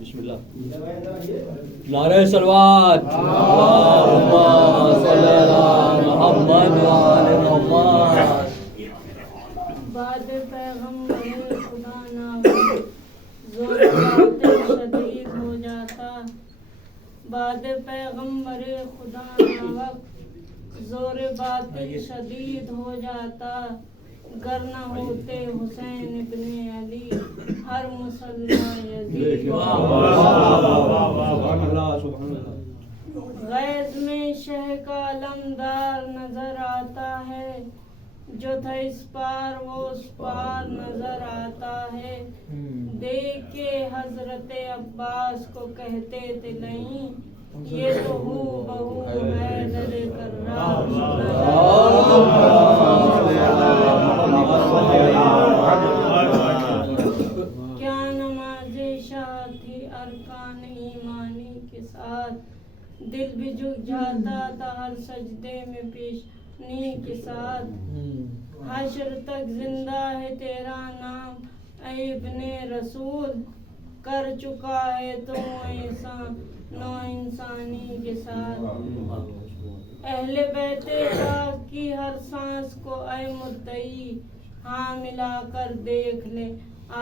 بسم اللہ. نعرہ صلوات. اللہم صلی علی محمد و آل محمد. بعد پیغمبر خدا نہ زور بات شدید ہو جاتا. بعد پیغمبر خدا نہ وقت زور بات شدید ہو جاتا. گر نہ ہوتے حسین ابن علی ہر مسلح یزید. غیظ میں شہ کا علمدار نظر آتا ہے. جو تھا اس پار وہ اس پار نظر آتا ہے. دیکھ کے حضرت عباس کو کہتے تھے نہیں یہ تو ہو بہو حیدر کرار. کیا نماز شاہ تھی ارکان ایمانی کے ساتھ. دل بھی جھک جاتا تھا ہر سجدے میں پیشنی کے ساتھ. حشر تک زندہ ہے تیرا نام اے ابن رسول. کر چکا ہے تو نو انسانی کے ساتھ. اہل بیت پاک کی ہر سانس کو اے مدعی ہاں ملا کر دیکھ لے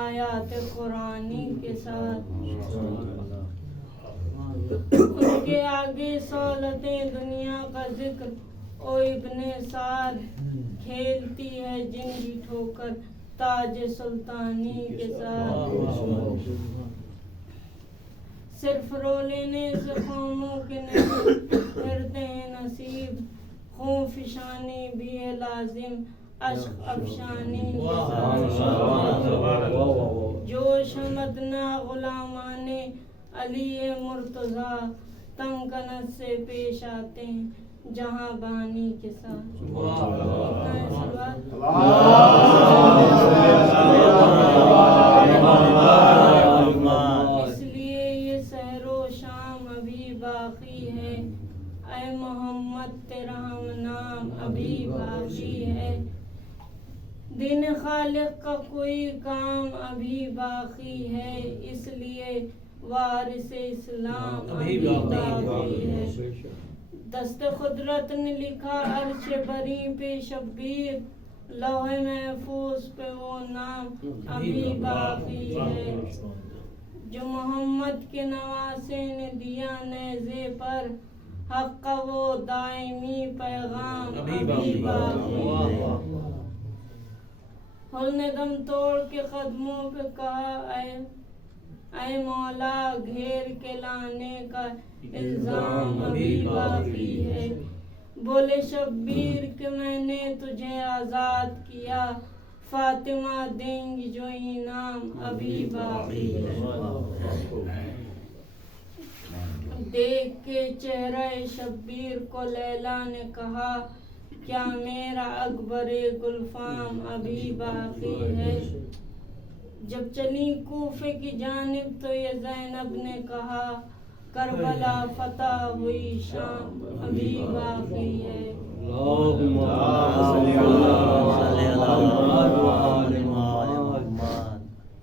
آیات قرآنی کے ساتھ. ان کے آگے سہولتیں دنیا کا ذکر او ابن سعد. کھیلتی ہے جن کی ٹھوکر تاج سلطانی کے ساتھ. صرف رو لینے سے قوموں کے نہیں پھرتے ہیں نصیب. خون فشانی بھی ہے لازم عشق افشانی کے ساتھ. جوش مدنہ غلامان علی مرتضیٰ تنگ کنت سے پیش آتے ہیں جہاں بانی کے ساتھ. اس لیے یہ سحر و شام ابھی باقی ہے. اے محمد تیرا ہم نام ابھی باقی ہے. دین خالق کا کوئی کام ابھی باقی ہے. اس لیے وارث اسلام ابھی باقی ہے. دست قدرت نے لکھا عرش بری پہ شبیر. لوح محفوظ پہ وہ نام ابھی باقی ہے. جو محمد کے نواسے نے دیا نیزے پر حق کا وہ دائمی پیغام ابھی باقی ہے. حل نے دم توڑ کے قدموں پہ کہا اے مولا گھیر کے لانے کا الزام ابھی باقی ہے. بولے شبیر کہ میں نے تجھے آزاد کیا. فاطمہ دیں گی جو انعام ابھی باقی ہے. دیکھ کے چہرہ شبیر کو لیلا نے کہا کیا میرا اکبر گلفام ابھی باقی ہے. جب چلی کوفے کی جانب تو یہ زینب نے کہا کربلا فتح ہوئی شام ابھی باقی ہے.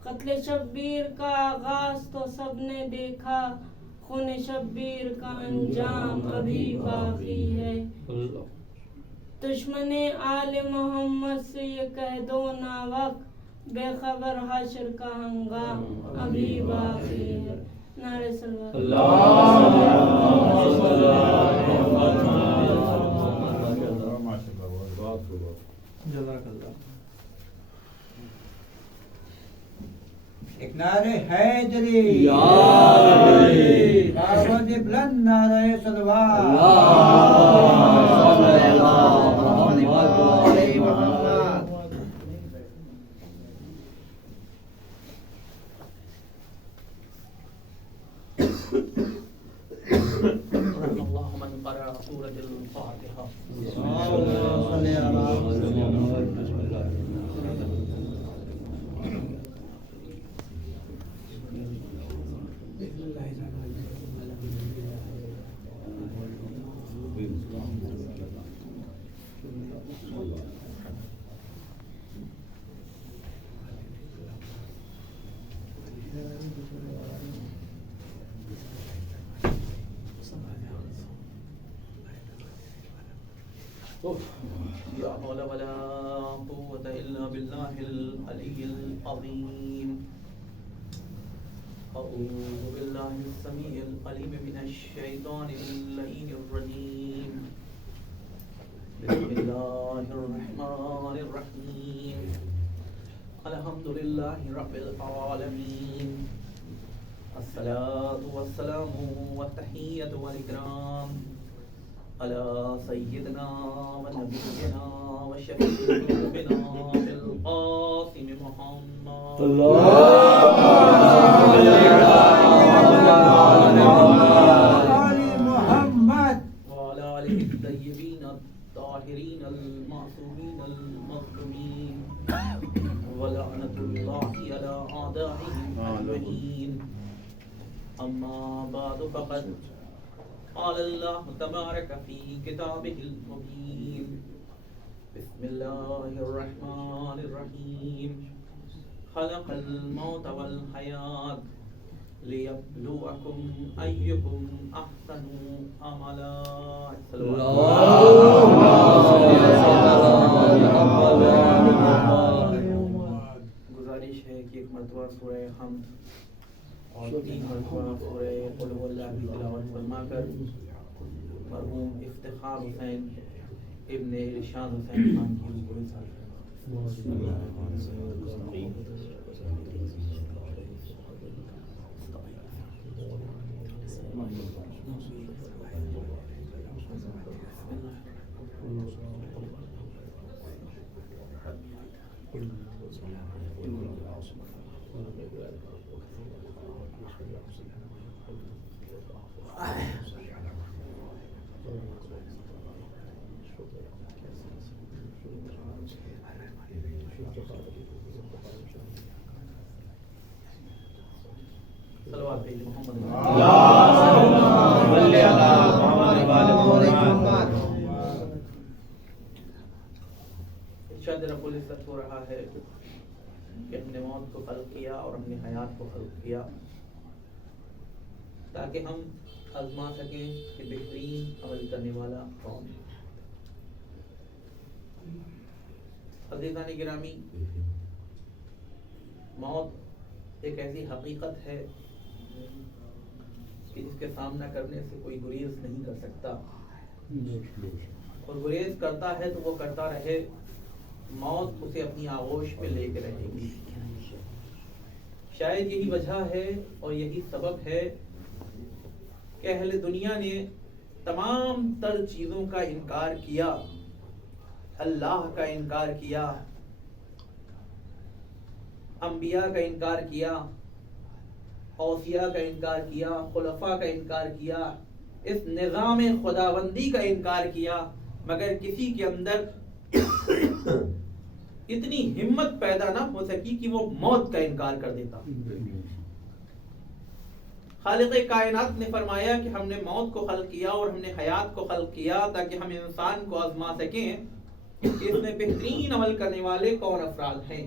قتل شبیر کا آغاز تو سب نے دیکھا. خون شبیر کا انجام ابھی باقی ہے. دشمن آل محمد سے یہ کہہ دو نا وقت بے خبر حشر کا ہنگام ابھی باقی ہے. نعرہ صلوات. ایک نعرہ حیدری آواز بلند نعرہ صلوات. لا حول ولا قوة إلا بالله العلي العظيم. أعوذ بالله السميع العليم من الشيطان اللعين الرجيم. بسم الله الرحمن الرحيم. الحمد لله رب العالمين. الصلاة والسلام والتحية والإكرام على سيدنا ونبينا وشفيع ذنوبنا القاسم محمد محمد وعلى آله الطيبين الطاهرين المعصومين المظلومين ولعنة الله على أعدائهم أجمعين. أما بعد فقد قال الله تبارك في كتابه المبين. بسم الله الرحمن الرحيم. خلق الموت والحياة ليبلوكم أيكم أحسن عملا. گزارش ہے کہ ایک مرتبہ سورہ حمد اور 3 مرتبہ سورہ قل هو اللہ کی تلاوت فرما کر مرحوم افتخار حسین ابن ارشاد حسین خان کی روح کو اظہار کریں. صلوات علی محمد ارشاد رب العزت ہو رہا ہے کہ ہم نے موت کو خلق کیا اور ہم نے حیات کو خلق کیا تاکہ ہم آزما سکیں کہ بہترین عمل کرنے والا کون ہے. عزیزان گرامی، موت ایک ایسی حقیقت ہے کہ جس کے سامنا کرنے سے کوئی گریز نہیں کر سکتا، اور گریز کرتا ہے تو وہ کرتا رہے، موت اسے اپنی آغوش میں لے کے رہے گی. شاید یہی وجہ ہے اور یہی سبب ہے کہ اہل دنیا نے تمام تر چیزوں کا انکار کیا، اللہ کا انکار کیا، انبیاء کا انکار کیا، اوصیاء کا انکار کیا، خلفاء کا انکار کیا، اس نظام خداوندی کا انکار کیا، مگر کسی کے اندر اتنی ہمت پیدا نہ ہو سکی کہ وہ موت کا انکار کر دیتا. خالق کائنات نے فرمایا کہ ہم نے موت کو خلق کیا اور ہم نے حیات کو خلق کیا تاکہ ہم انسان کو آزما سکیں کہ اس میں بہترین عمل کرنے والے کون افراد ہیں.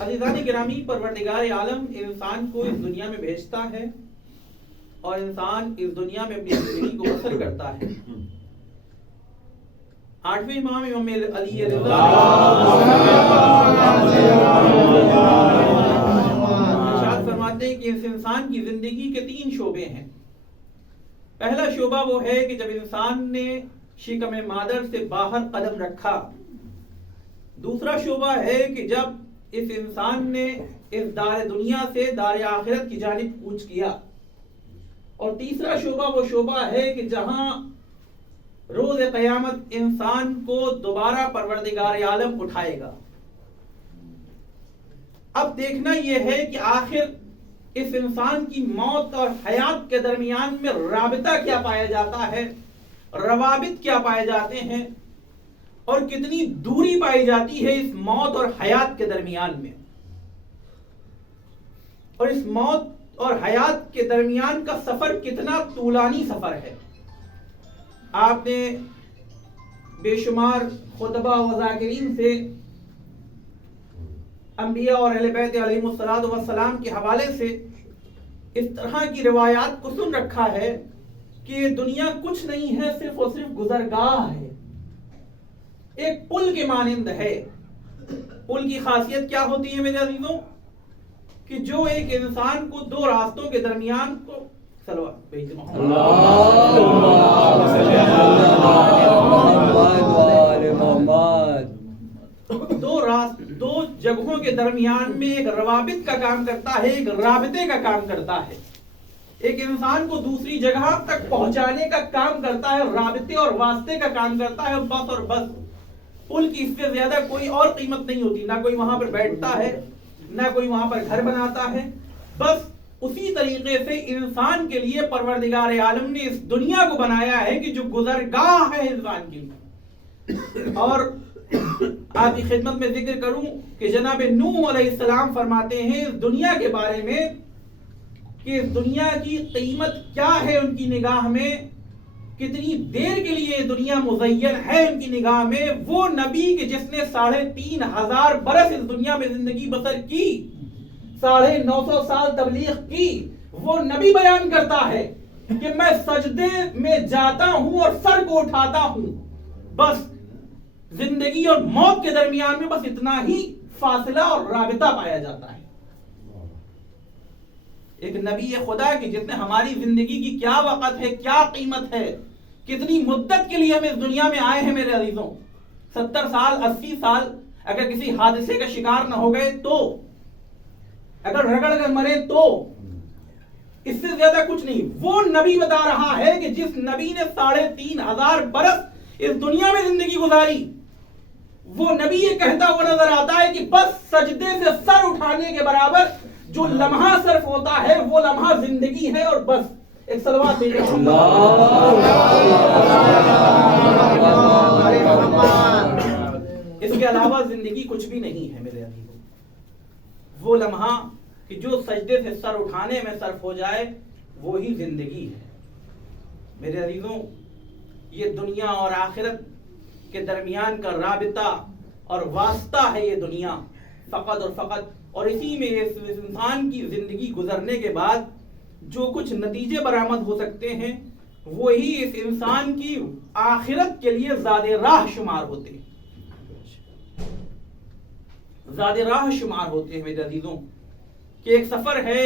عزیزان گرامی، پروردگار عالم انسان کو اس دنیا میں بھیجتا ہے اور انسان اس دنیا میں اپنی زندگی کو بسر کرتا ہے. 8ویں امام امام علی رضا ارشاد فرماتے ہیں کہ اس انسان کی زندگی کے 3 شعبے ہیں. پہلا شعبہ وہ ہے کہ جب انسان نے شکم مادر سے باہر قدم رکھا. دوسرا شعبہ ہے کہ جب اس انسان نے اس دار دنیا سے دار آخرت کی جانب کوچ کیا. اور تیسرا شعبہ وہ شعبہ ہے کہ جہاں روز قیامت انسان کو دوبارہ پروردگار عالم اٹھائے گا. اب دیکھنا یہ ہے کہ آخر اس انسان کی موت اور حیات کے درمیان میں رابطہ کیا پایا جاتا ہے، روابط کیا پائے جاتے ہیں، اور کتنی دوری پائی جاتی ہے اس موت اور حیات کے درمیان میں. اور اس موت اور حیات کے درمیان کا سفر کتنا طولانی سفر ہے. آپ نے بے شمار خطبہ و ذاکرین سے انبیاء اور اہل بیت علیہم الصلوۃ والسلام کے حوالے سے اس طرح کی روایات کو سن رکھا ہے کہ دنیا کچھ نہیں ہے، صرف اور صرف گزرگاہ ہے، ایک پل کے مانند ہے۔ پل کی خاصیت کیا ہوتی ہے میرے عزیزوں؟ کہ جو ایک انسان کو دو راستوں کے درمیان کو دو جگہوں کے درمیان میں ایک روابط کا کام کرتا ہے، ایک رابطے کا کام کرتا ہے، ایک انسان کو دوسری جگہ تک پہنچانے کا کام کرتا ہے، رابطے اور واسطے کا کام کرتا ہے، بس اور بس۔ پل کی اس سے زیادہ کوئی اور قیمت نہیں ہوتی، نہ کوئی وہاں پر بیٹھتا ہے، نہ کوئی وہاں پر گھر بناتا ہے۔ بس اسی طریقے سے انسان کے لیے پروردگار عالم نے اس دنیا کو بنایا ہے کہ جو گزرگاہ ہے انسان کے لیے۔ اور آپ کی خدمت میں ذکر کروں کہ جناب نوح علیہ السلام فرماتے ہیں اس دنیا کے بارے میں کہ اس دنیا کی قیمت کیا ہے ان کی نگاہ میں، کتنی دیر کے لیے دنیا مزین ہے ان کی نگاہ میں۔ وہ نبی کہ جس نے 3500 برس اس دنیا میں زندگی بسر کی، 950 سال تبلیغ کی، وہ نبی بیان کرتا ہے کہ میں سجدے میں جاتا ہوں اور سر کو اٹھاتا ہوں، بس زندگی اور موت کے درمیان میں بس اتنا ہی فاصلہ اور رابطہ پایا جاتا ہے۔ ایک نبی خدا کہ جس نے ہماری زندگی کی کیا وقت ہے، کیا قیمت ہے، کتنی مدت کے لیے ہم اس دنیا میں آئے ہیں میرے عزیزوں، 70 سال 80 سال اگر کسی حادثے کا شکار نہ ہو گئے تو، اگر رگڑ کر مرے تو، اس سے زیادہ کچھ نہیں۔ وہ نبی بتا رہا ہے کہ جس نبی نے 3500 برس اس دنیا میں زندگی گزاری، وہ نبی یہ کہتا ہوا نظر آتا ہے کہ بس سجدے سے سر اٹھانے کے برابر جو لمحہ صرف ہوتا ہے وہ لمحہ زندگی ہے، اور بس ایک صلوات دے اس کے علاوہ زندگی کچھ بھی نہیں ہے میرے عزیزوں۔ وہ لمحہ کہ جو سجدے سے سر اٹھانے میں صرف ہو جائے وہی زندگی ہے میرے عزیزوں۔ یہ دنیا اور آخرت کے درمیان کا رابطہ اور واسطہ ہے یہ دنیا فقط اور فقط، اور اسی میں اس انسان کی زندگی گزرنے کے بعد جو کچھ نتیجے برآمد ہو سکتے ہیں وہی اس انسان کی آخرت کے لیے زاد راہ شمار ہوتے ہیں، زاد راہ شمار ہوتے ہیں میرے عزیزوں۔ کہ ایک سفر ہے،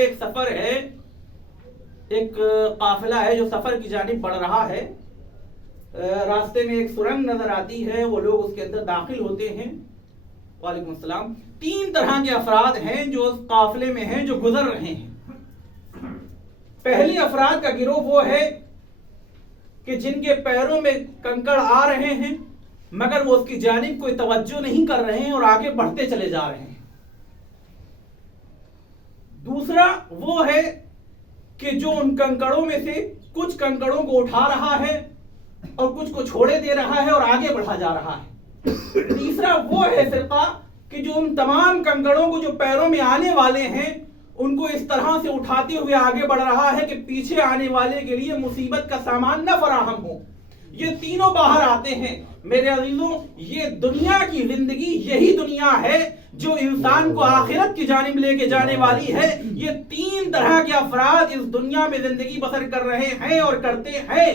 ایک قافلہ ہے جو سفر کی جانب بڑھ رہا ہے، راستے میں ایک سرنگ نظر آتی ہے، وہ لوگ اس کے اندر داخل ہوتے ہیں۔ وعلیکم السلام۔ 3 طرح کے افراد ہیں جو اس قافلے میں ہیں جو گزر رہے ہیں۔ پہلے افراد کا گروہ وہ ہے کہ جن کے پیروں میں کنکڑ آ رہے ہیں مگر وہ اس کی جانب کوئی توجہ نہیں کر رہے ہیں اور آگے بڑھتے چلے جا رہے ہیں۔ دوسرا وہ ہے کہ جو ان کنکڑوں میں سے کچھ کنکڑوں کو اٹھا رہا ہے اور کچھ کو چھوڑے دے رہا ہے اور آگے بڑھا جا رہا ہے۔ تیسرا وہ ہے فرقہ کہ جو ان تمام کنکڑوں کو جو پیروں میں آنے والے ہیں ان کو اس طرح سے اٹھاتے ہوئے آگے بڑھ رہا ہے کہ پیچھے آنے والے کے لیے مصیبت کا سامان نہ فراہم ہو۔ یہ تینوں باہر آتے ہیں میرے عزیزوں۔ یہ دنیا کی زندگی یہی دنیا ہے جو انسان کو آخرت کی جانب لے کے جانے والی ہے۔ یہ 3 طرح کے افراد اس دنیا میں زندگی بسر کر رہے ہیں اور کرتے ہیں۔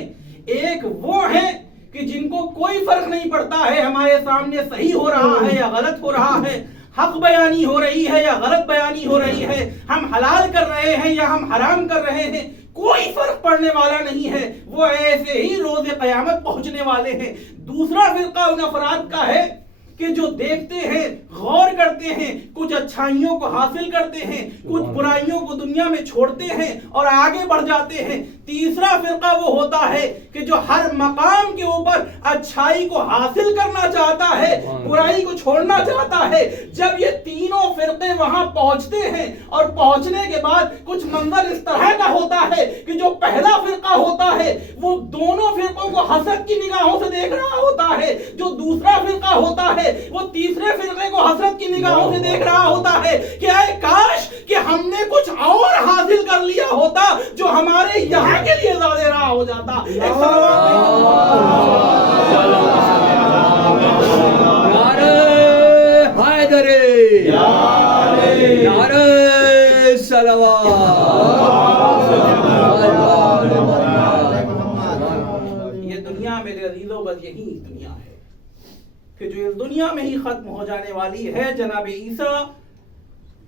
ایک وہ ہے کہ جن کو کوئی فرق نہیں پڑتا ہے ہمارے سامنے صحیح ہو رہا ہے یا غلط ہو رہا ہے، حق بیانی ہو رہی ہے یا غلط بیانی ہو رہی ہے، ہم حلال کر رہے ہیں یا ہم حرام کر رہے ہیں، کوئی فرق پڑنے والا نہیں ہے، وہ ایسے ہی روز قیامت پہنچنے والے ہیں۔ دوسرا فرقہ ان افراد کا ہے کہ جو دیکھتے ہیں، غور کرتے ہیں، کچھ اچھائیوں کو حاصل کرتے ہیں، کچھ برائیوں کو دنیا میں چھوڑتے ہیں اور آگے بڑھ جاتے ہیں۔ تیسرا فرقہ وہ ہوتا ہے کہ جو ہر مقام کے اوپر اچھائی کو حاصل کرنا چاہتا ہے، برائی کو چھوڑنا چاہتا ہے۔ جب یہ تینوں فرقے وہاں پہنچتے ہیں اور پہنچنے کے بعد کچھ منظر اس طرح کا ہوتا ہے کہ جو پہلا فرقہ ہوتا ہے وہ دونوں فرقوں کو حسد کی نگاہوں سے دیکھ رہا ہوتا ہے، جو دوسرا فرقہ ہوتا ہے وہ تیسرے فرقے کو حسرت کی نگاہوں سے دیکھ رہا ہوتا ہے کہ اے کاش کہ ہم نے کچھ اور حاصل کر لیا ہوتا جو ہمارے یہاں کے لیے زیادہ راہ ہو جاتا۔ نعرہ حیدری، نعرہ صلوات۔ میرے عزیزوں بس یہی دنیا ہے کہ جو اس دنیا میں ہی ختم ہو جانے والی ہے. جناب عیسیٰ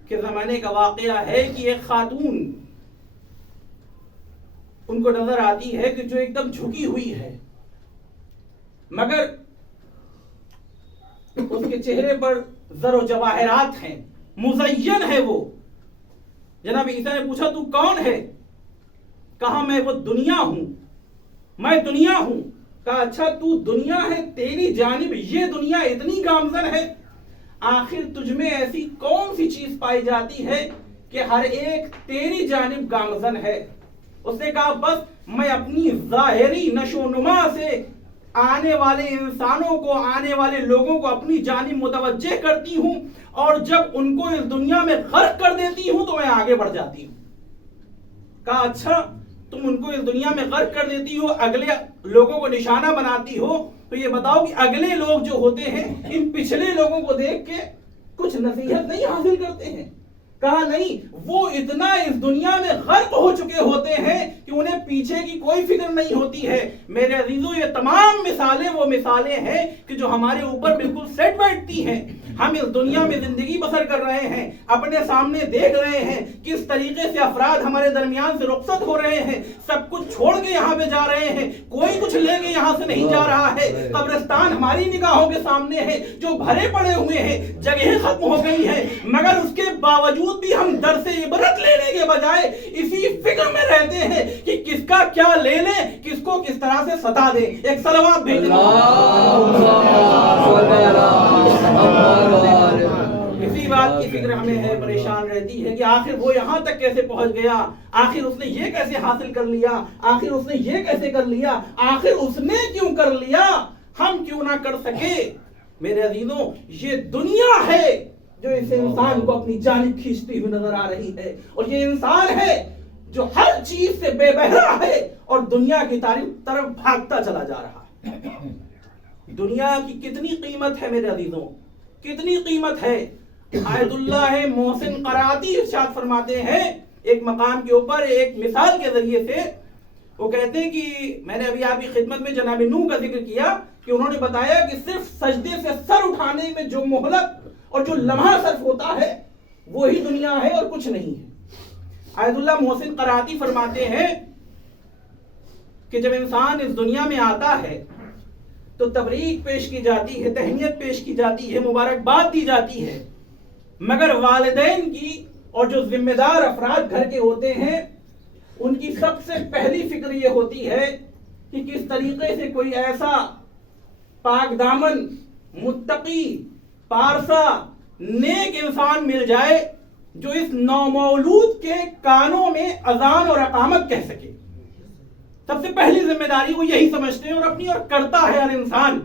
کے زمانے کا واقعہ ہے کہ ایک خاتون ان کو نظر آتی ہے کہ جو ایک دم جھکی ہوئی ہے، مگر اس کے چہرے پر زر و جواہرات ہیں، مزین ہے وہ. جناب عیسیٰ نے پوچھا تو کون ہے؟ کہا میں وہ دنیا ہوں، میں دنیا ہوں. کہا اچھا تو دنیا ہے، تیری جانب یہ دنیا اتنی گامزن ہے؟ آخر تجھ میں ایسی کون سی چیز پائی جاتی ہے کہ ہر ایک تیری جانب گامزن ہے؟ اس نے کہا بس میں اپنی ظاہری نشو و نما سے آنے والے انسانوں کو، آنے والے لوگوں کو اپنی جانب متوجہ کرتی ہوں، اور جب ان کو اس دنیا میں غرق کر دیتی ہوں تو میں آگے بڑھ جاتی ہوں. کہا اچھا تم ان کو اس دنیا میں غرق کر دیتی ہو، اگلے لوگوں کو نشانہ بناتی ہو، تو یہ بتاؤ کہ اگلے لوگ جو ہوتے ہیں ان پچھلے لوگوں کو دیکھ کے کچھ نصیحت نہیں حاصل کرتے ہیں؟ کہا نہیں، وہ اتنا اس دنیا میں غرق ہو چکے ہوتے ہیں کہ انہیں پیچھے کی کوئی فکر نہیں ہوتی ہے. میرے عزیزوں یہ تمام مثالیں وہ مثالیں ہیں کہ جو ہمارے اوپر بالکل سیٹ بیٹھتی ہیں. ہم اس دنیا میں زندگی بسر کر رہے ہیں، اپنے سامنے دیکھ رہے ہیں کس طریقے سے افراد ہمارے درمیان سے رخصت ہو رہے ہیں، سب کچھ چھوڑ کے یہاں پہ جا رہے ہیں، کوئی کچھ لے کے یہاں سے نہیں جا رہا ہے. قبرستان ہماری نگاہوں کے سامنے ہے جو بھرے پڑے ہوئے ہیں، جگہیں ختم ہو گئی ہیں، مگر اس کے باوجود بھی ہم در سے عبرت لینے کے بجائے اسی فکر میں رہتے ہیں کہ کس کا کیا لے لیں، کس کو کس طرح سے ستا دیں. ایک صلوات بھیج اسی بات کی فکر ہمیں ہے، پریشان رہتی ہے کہ آخر وہ یہاں تک کیسے پہنچ گیا، آخر اس نے یہ کیسے حاصل کر لیا، آخر اس نے یہ کیسے کر لیا، آخر اس نے کیوں کر لیا، ہم کیوں نہ کر سکے. میرے عزیزوں یہ دنیا ہے جو اس انسان کو اپنی جانب کھینچتی ہوئی نظر آ رہی ہے، اور یہ انسان ہے جو ہر چیز سے بے بہرا ہے اور دنیا کی طرف بھاگتا چلا جا رہا ہے. دنیا کی کتنی قیمت ہے میرے عزیزوں، کتنی قیمت ہے. آیت اللہ محسن قراتی ارشاد فرماتے ہیں ایک مقام کے اوپر ایک مثال کے ذریعے سے. وہ کہتے ہیں کہ میں نے ابھی آپ کی خدمت میں جناب نوح کا ذکر کیا کہ انہوں نے بتایا کہ صرف سجدے سے سر اٹھانے میں جو مہلت اور جو لمحہ صرف ہوتا ہے وہی دنیا ہے اور کچھ نہیں ہے. آیت اللہ محسن قراتی فرماتے ہیں کہ جب انسان اس دنیا میں آتا ہے تو تبریک پیش کی جاتی ہے، تہنیت پیش کی جاتی ہے، مبارکباد دی جاتی ہے، مگر والدین کی اور جو ذمہ دار افراد گھر کے ہوتے ہیں ان کی سب سے پہلی فکر یہ ہوتی ہے کہ کس طریقے سے کوئی ایسا پاک دامن، متقی، پارسا، نیک انسان مل جائے جو اس نومولود کے کانوں میں اذان اور اقامت کہہ سکے. سب سے پہلی ذمہ داری وہ یہی سمجھتے ہیں اور اپنی اور کرتا ہے ہر انسان،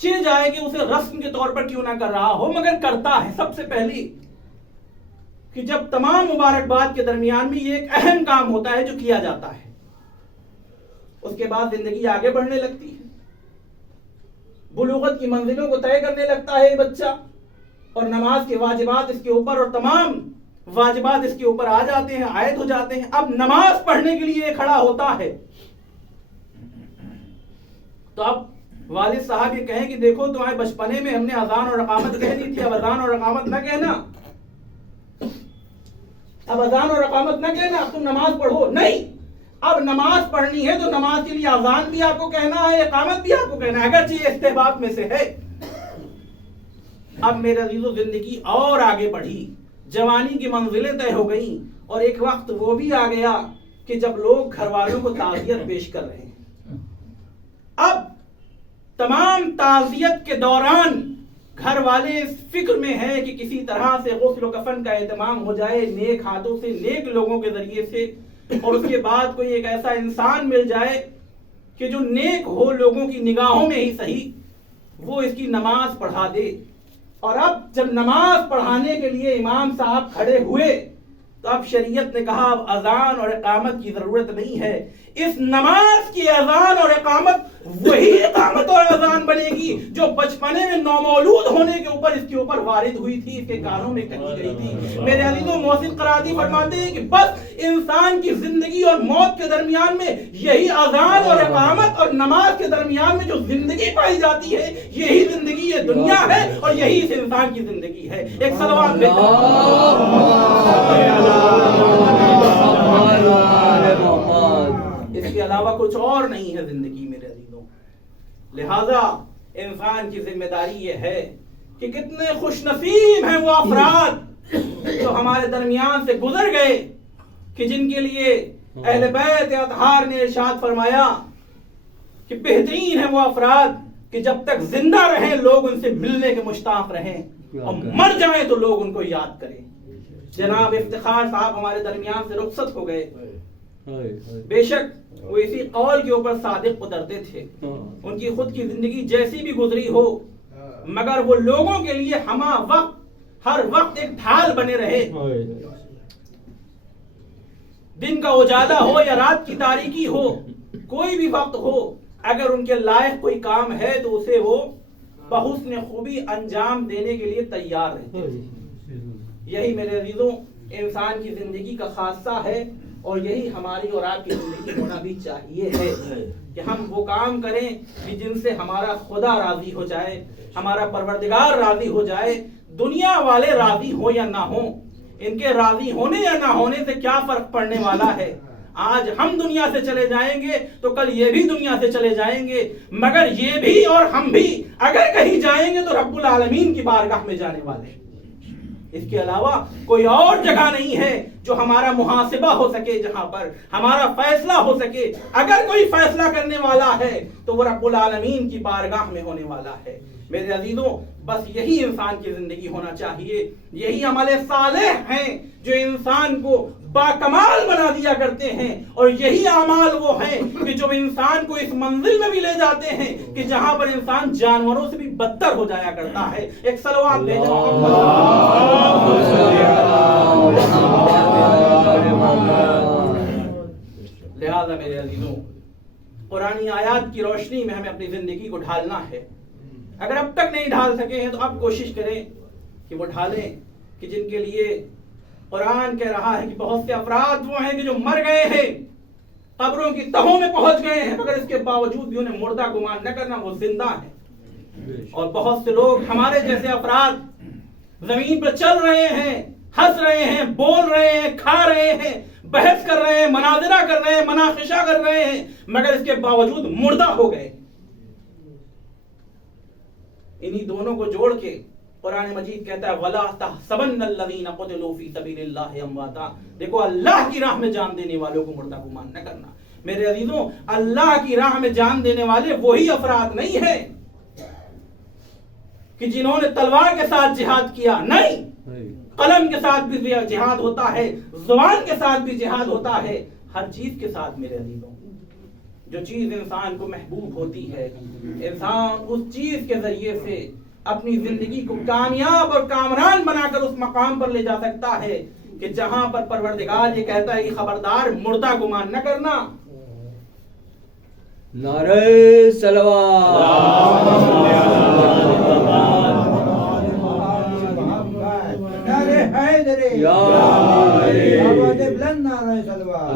چاہے جائے کہ اسے رسم کے طور پر کیوں نہ کر رہا ہو مگر کرتا ہے. سب سے پہلی کہ جب تمام مبارکباد کے درمیان میں یہ ایک اہم کام ہوتا ہے جو کیا جاتا ہے، اس کے بعد زندگی آگے بڑھنے لگتی ہے، بلوغت کی منزلوں کو طے کرنے لگتا ہے بچہ، اور نماز کے واجبات اس کے اوپر اور تمام واجبات اس کے اوپر آ جاتے ہیں، عائد ہو جاتے ہیں. اب نماز پڑھنے کے لیے کھڑا ہوتا ہے تو اب والد صاحب یہ کہیں کہ دیکھو تمہارے بچپنے میں ہم نے اذان اور اقامت کہہ دی تھی، اب اذان اور اقامت نہ کہنا، اب اذان اور اقامت نہ کہنا، اب تم نماز پڑھو. نہیں، اب نماز پڑھنی ہے تو نماز کے لیے اذان بھی آپ کو کہنا ہے، اقامت بھی آپ کو کہنا ہے، اگرچہ یہ استحباب میں سے ہے. اب میرے عزیزو زندگی اور آگے بڑھی، جوانی کی منزلیں طے ہو گئیں، اور ایک وقت وہ بھی آ گیا کہ جب لوگ گھر والوں کو تعزیت پیش کر رہے ہیں. اب تمام تعزیت کے دوران گھر والے اس فکر میں ہیں کہ کسی طرح سے غسل و کفن کا اہتمام ہو جائے نیک ہاتھوں سے، نیک لوگوں کے ذریعے سے، اور اس کے بعد کوئی ایک ایسا انسان مل جائے کہ جو نیک ہو لوگوں کی نگاہوں میں ہی صحیح، وہ اس کی نماز پڑھا دے. اور اب جب نماز پڑھانے کے لیے امام صاحب کھڑے ہوئے تو اب شریعت نے کہا اب اذان اور اقامت کی ضرورت نہیں ہے، اس نماز کی اذان اور اقامت وہی اقامت اور اذان بنے گی جو بچپنے میں نومولود ہونے کے اوپر اس کے اوپر وارد ہوئی تھی، اس کے کانوں میں کہی گئی تھی۔ میرے عزیزوں، محسن قرادی فرماتے ہیں کہ بس انسان کی زندگی اور موت کے درمیان میں یہی اذان اور اقامت اور نماز کے درمیان میں جو زندگی پائی جاتی ہے، یہی زندگی یہ دنیا ہے اور یہی اس انسان کی زندگی ہے۔ ایک صلوات اس کے علاوہ کچھ اور نہیں ہے زندگی میرے عزیزوں۔ لہذا انسان کی ذمہ داری یہ ہے کہ کتنے خوش نصیب ہیں وہ افراد جو ہمارے درمیان سے گزر گئے، کہ جن کے لیے اہل بیت اطہار نے ارشاد فرمایا کہ بہترین ہیں وہ افراد کہ جب تک زندہ رہیں لوگ ان سے ملنے کے مشتاق رہیں اور مر جائیں تو لوگ ان کو یاد کریں۔ جناب افتخار صاحب ہمارے درمیان سے رخصت ہو گئے، بے شک وہ اسی قول کے اوپر صادق اترتے تھے، ان کی خود کی زندگی جیسی بھی گزری ہو مگر وہ لوگوں کے لیے ہمہ وقت ہر وقت ایک ڈھال بنے رہے۔ دن کا اجالا ہو یا رات کی تاریکی ہو، کوئی بھی وقت ہو، اگر ان کے لائق کوئی کام ہے تو اسے وہ بحسن خوبی انجام دینے کے لیے تیار رہتے ہیں۔ یہی میرے عزیزوں انسان کی زندگی کا خاصہ ہے، اور یہی ہماری اور آپ کی زندگی ہونا بھی چاہیے ہے کہ ہم وہ کام کریں کہ جن سے ہمارا خدا راضی ہو جائے، ہمارا پروردگار راضی ہو جائے۔ دنیا والے راضی ہو یا نہ ہو، ان کے راضی ہونے یا نہ ہونے سے کیا فرق پڑنے والا ہے؟ آج ہم دنیا سے چلے جائیں گے تو کل یہ بھی دنیا سے چلے جائیں گے، مگر یہ بھی اور ہم بھی اگر کہیں جائیں گے تو رب العالمین کی بارگاہ میں جانے والے ہیں۔ اس کے علاوہ کوئی اور جگہ نہیں ہے جو ہمارا محاسبہ ہو سکے، جہاں پر ہمارا فیصلہ ہو سکے۔ اگر کوئی فیصلہ کرنے والا ہے تو وہ رب العالمین کی بارگاہ میں ہونے والا ہے۔ میرے عزیزوں، بس یہی انسان کی زندگی ہونا چاہیے، یہی عمل صالح ہیں جو انسان کو باکمال بنا دیا کرتے ہیں، اور یہی اعمال وہ ہیں کہ جو انسان کو اس منزل میں بھی لے جاتے ہیں کہ جہاں پر انسان جانوروں سے بھی بدتر ہو جایا کرتا ہے۔ ایک صلوات بھیجیں لہذا میرے عزیزوں، قرآنی آیات کی روشنی میں ہمیں اپنی زندگی کو ڈھالنا ہے۔ اگر اب تک نہیں ڈھال سکے ہیں تو اب کوشش کریں کہ وہ ڈھالیں، کہ جن کے لیے قرآن کہہ رہا ہے کہ بہت سے افراد وہ ہیں کہ جو مر گئے ہیں، قبروں کی تہوں میں پہنچ گئے ہیں، مگر اس کے باوجود بھی انہیں مردہ گمان نہ کرنا، وہ زندہ ہیں۔ اور بہت سے لوگ ہمارے جیسے افراد زمین پر چل رہے ہیں، ہنس رہے ہیں، بول رہے ہیں، کھا رہے ہیں، بحث کر رہے ہیں، مناظرہ کر رہے ہیں، مناقشہ کر رہے ہیں، مگر اس کے باوجود مردہ ہو گئے۔ انہی دونوں کو جوڑ کے قرآن مجید کہتا ہے وَلَا تَحْسَبَنَّ الَّذِينَ قُتِلُوا فِي سَبِيلِ اللَّهِ أَمْوَاتًا۔ دیکھو، اللہ کی راہ میں جان دینے والوں کو مردہ گمان نہ کرنا۔ میرے عزیزوں، اللہ کی راہ میں جان دینے والے وہی افراد نہیں ہیں کہ جنہوں نے تلوار کے ساتھ جہاد کیا، نہیں، قلم کے ساتھ بھی جہاد ہوتا ہے، زبان کے ساتھ بھی جہاد ہوتا ہے، ہر چیز کے ساتھ۔ میرے عزیزوں، جو چیز انسان کو محبوب ہوتی ہے، انسان اس چیز کے ذریعے سے اپنی زندگی کو کامیاب اور کامران بنا کر اس مقام پر لے جا سکتا ہے کہ جہاں پر پروردگار یہ کہتا ہے کہ خبردار مردہ گمان نہ کرنا۔ نعرہ صلوات، نعرہ حیدری، یا آواز بلند نعرہ صلوات۔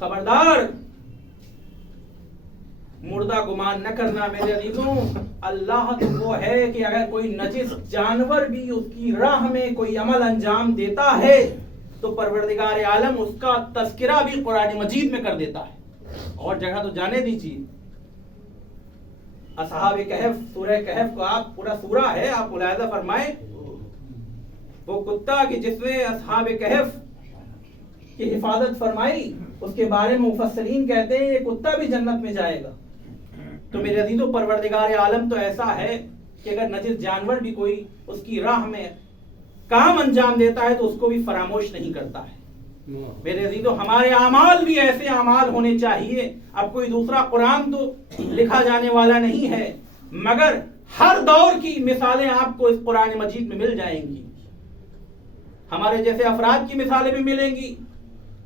خبردار مردہ گمان نہ کرنا۔ میرے عزیزوں، اللہ تو وہ ہے کہ اگر کوئی نجس جانور بھی اس کی راہ میں کوئی عمل انجام دیتا ہے تو پروردگار عالم اس کا تذکرہ بھی قرآن مجید میں کر دیتا ہے۔ اور جگہ تو جانے دیجیے، اصحاب کہف، سورہ کہف کو آپ پورا سورہ ہے، آپ ملاحظہ فرمائیں، وہ کتا کہ جس نے اصحاب کہف کی حفاظت فرمائی، اس کے بارے میں مفسرین کہتے ہیں یہ کتا بھی جنت میں جائے گا۔ تو میرے عزیزوں، پروردگار عالم تو ایسا ہے کہ اگر نجس جانور بھی کوئی اس کی راہ میں کام انجام دیتا ہے تو اس کو بھی فراموش نہیں کرتا ہے۔ میرے عزیزوں، ہمارے اعمال بھی ایسے اعمال ہونے چاہیے۔ اب کوئی دوسرا قرآن تو لکھا جانے والا نہیں ہے، مگر ہر دور کی مثالیں آپ کو اس قرآن مجید میں مل جائیں گی. ہمارے جیسے افراد کی مثالیں بھی ملیں گی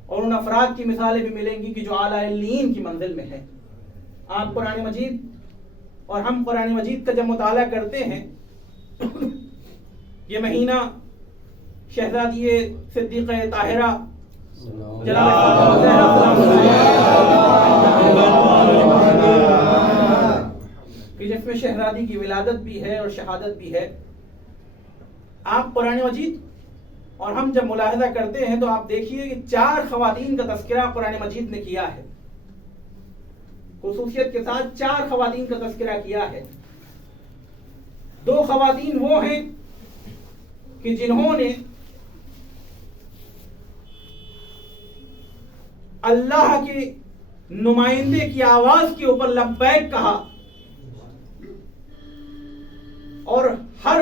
اور ان افراد کی مثالیں بھی ملیں گی کہ جو اعلیٰ علیین کی منزل میں ہے. آپ قرآن مجید اور ہم قرآن مجید کا جب مطالعہ کرتے ہیں، یہ مہینہ شہزادی صدیقہ طاہرہ کہ جس میں شہزادی کی ولادت بھی ہے اور شہادت بھی ہے. آپ قرآن مجید اور ہم جب ملاحظہ کرتے ہیں تو آپ دیکھیے کہ 4 خواتین کا تذکرہ قرآن مجید نے کیا ہے. خصوصیت کے ساتھ 4 خواتین کا تذکرہ کیا ہے. 2 خواتین وہ ہیں کہ جنہوں نے اللہ کے نمائندے کی آواز کے اوپر لبیک کہا اور ہر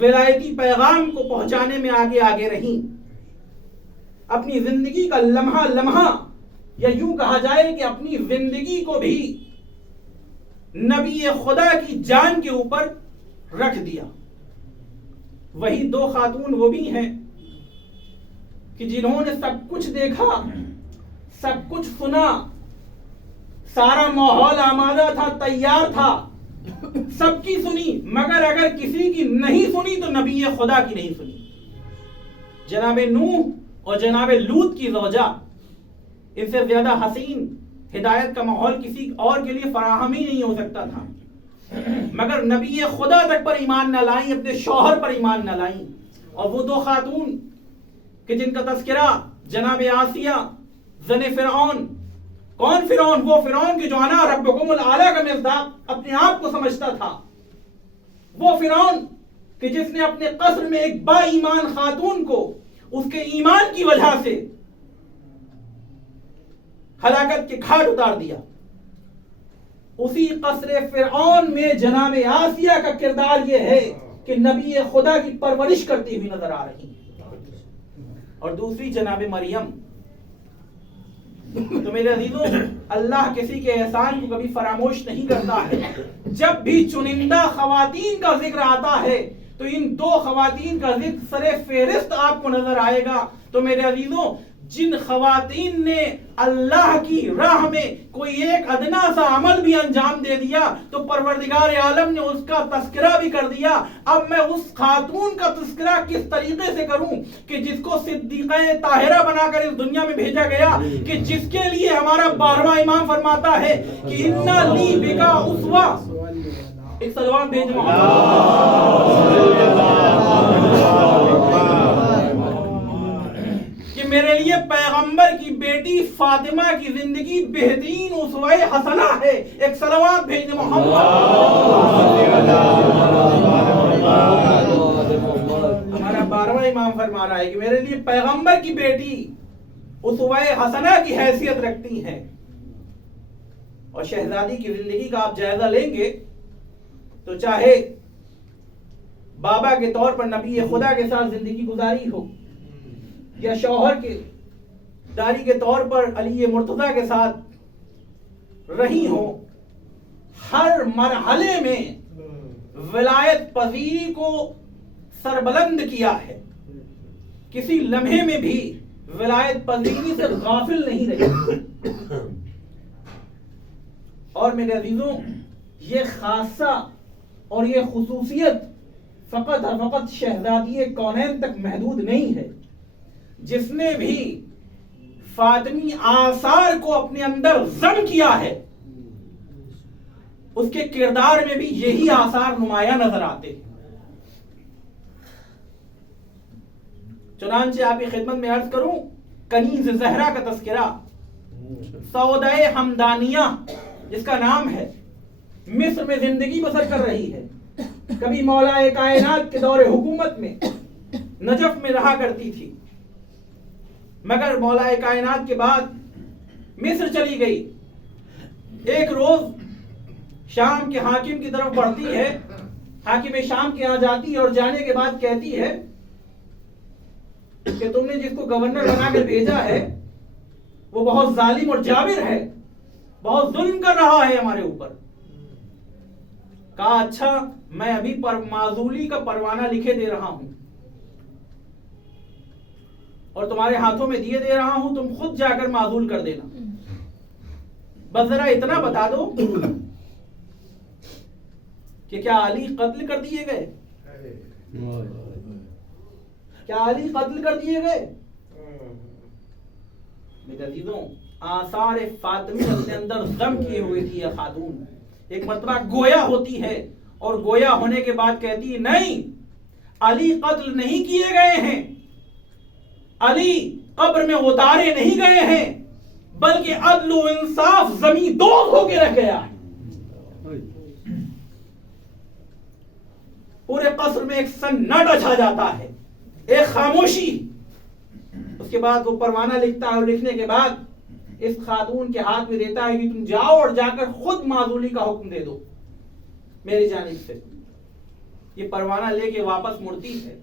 ولایتی پیغام کو پہنچانے میں آگے آگے رہیں. اپنی زندگی کا لمحہ لمحہ، یا یوں کہا جائے کہ اپنی زندگی کو بھی نبی خدا کی جان کے اوپر رکھ دیا. وہی 2 خاتون وہ بھی ہیں کہ جنہوں نے سب کچھ دیکھا، سب کچھ سنا، سارا ماحول آمادہ تھا، تیار تھا، سب کی سنی، مگر اگر کسی کی نہیں سنی تو نبی خدا کی نہیں سنی. جناب نوح اور جناب لوط کی زوجہ، ان سے زیادہ حسین ہدایت کا ماحول کسی اور کے لیے فراہم ہی نہیں ہو سکتا تھا، مگر نبی خدا تک پر ایمان نہ لائیں، اپنے شوہر پر ایمان نہ لائیں. اور وہ 2 خاتون کہ جن کا تذکرہ جناب آسیہ زن فرعون. کون فرعون؟ وہ فرعون کہ جو انا ربکم الاعلی کا مصداق اپنے آپ کو سمجھتا تھا. وہ فرعون کہ جس نے اپنے قصر میں ایک با ایمان خاتون کو اس کے ایمان کی وجہ سے ہلاکت کے گھاٹ اتار دیا. اسی قصر فرعون میں جناب آسیہ کا کردار یہ ہے کہ نبی خدا کی پرورش کرتی ہوئی نظر آ رہی ہے. اور دوسری جناب مریم. تو میرے عزیزوں، اللہ کسی کے احسان کو کبھی فراموش نہیں کرتا ہے. جب بھی چنندہ خواتین کا ذکر آتا ہے تو ان 2 خواتین کا ذکر سر فہرست آپ کو نظر آئے گا. تو میرے عزیزوں، جن خواتین نے اللہ کی راہ میں کوئی ایک ادنا سا عمل بھی انجام دے دیا تو پروردگار عالم نے اس کا تذکرہ بھی کر دیا. اب میں اس خاتون کا تذکرہ کس طریقے سے کروں کہ جس کو صدیقہ طاہرہ بنا کر اس دنیا میں بھیجا گیا، کہ جس کے لیے ہمارا 12واں امام فرماتا ہے کہ اِنَّ لِی بِکَ أُسْوَةً. ایک صلوات بھیج کہ میرے لیے پیغمبر کی بیٹی فاطمہ کی زندگی بہترین اسوہ حسنہ ہے. ایک صلوات بھیج محمد. ہمارا 12واں امام فرما رہا ہے کہ میرے لیے پیغمبر کی بیٹی اسوہ حسنہ کی حیثیت رکھتی ہیں. اور شہزادی کی زندگی کا آپ جائزہ لیں گے تو چاہے بابا کے طور پر نبی خدا کے ساتھ زندگی گزاری ہو یا شوہر کے داری کے طور پر علی مرتضیٰ کے ساتھ رہی ہو، ہر مرحلے میں ولایت پذیری کو سربلند کیا ہے. کسی لمحے میں بھی ولایت پذیری سے غافل نہیں رہی. اور میرے عزیزوں، یہ خاصہ اور یہ خصوصیت فقط شہزادی کونین تک محدود نہیں ہے. جس نے بھی فاطمی آثار کو اپنے اندر ضم کیا ہے اس کے کردار میں بھی یہی آثار نمایاں نظر آتے ہیں. چنانچہ آپ کی خدمت میں عرض کروں، کنیز زہرا کا تذکرہ، سودائے ہمدانیہ جس کا نام ہے، مصر میں زندگی بسر کر رہی ہے. کبھی مولا کائنات کے دور حکومت میں نجف میں رہا کرتی تھی، مگر مولا کائنات کے بعد مصر چلی گئی. ایک روز شام کے حاکم کی طرف بڑھتی ہے، حاکم شام کے یہاں جاتی ہے اور جانے کے بعد کہتی ہے کہ تم نے جس کو گورنر بنا کر بھیجا ہے وہ بہت ظالم اور جابر ہے، بہت ظلم کر رہا ہے ہمارے اوپر. کہا اچھا میں ابھی معزولی کا پروانہ لکھے دے رہا ہوں اور تمہارے ہاتھوں میں دیے دے رہا ہوں، تم خود جا کر معزول کر دینا، بس ذرا اتنا بتا دو کہ کیا علی قتل کر دیے گئے؟ کیا علی قتل کر دیے گئے؟ میرے عزیزوں آثار فاطمی اپنے اندر ضم کیے ہوئے تھی یہ خاتون، ایک مرتبہ گویا ہوتی ہے اور گویا ہونے کے بعد کہتی ہے نہیں، علی قتل نہیں کیے گئے ہیں، علی قبر میں اتارے نہیں گئے ہیں، بلکہ عدل و انصاف زمین دوز ہو کے رہ گیا ہے۔ پورے قصر میں ایک سناٹا چھا جاتا ہے، ایک خاموشی۔ اس کے بعد وہ پروانہ لکھتا ہے اور لکھنے کے بعد اس خاتون کے ہاتھ میں دیتا ہے کہ تم جاؤ اور جا کر خود معزولی کا حکم دے دو میری جانب سے۔ یہ پروانہ لے کے واپس مڑتی ہے۔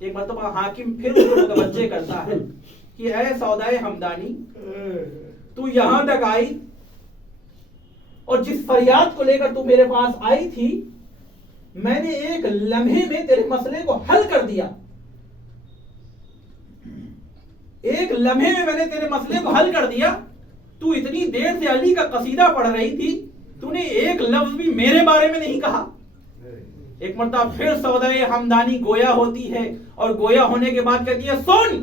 ایک مرتبہ حاکم پھر اس کو متوجہ کرتا ہے کہ اے سودائے ہمدانی، تو یہاں تک آئی اور جس فریاد کو لے کر تو میرے پاس آئی تھی، میں نے ایک لمحے میں تیرے مسئلے کو حل کر دیا، ایک لمحے میں نے تیرے مسئلے کو حل کر دیا۔ تو اتنی دیر سے علی کا قصیدہ پڑھ رہی تھی، تو نے ایک لفظ بھی میرے بارے میں نہیں کہا۔ ایک مرتبہ پھر سودائے ہمدانی گویا ہوتی ہے اور گویا ہونے کے بعد کہتی ہے سن،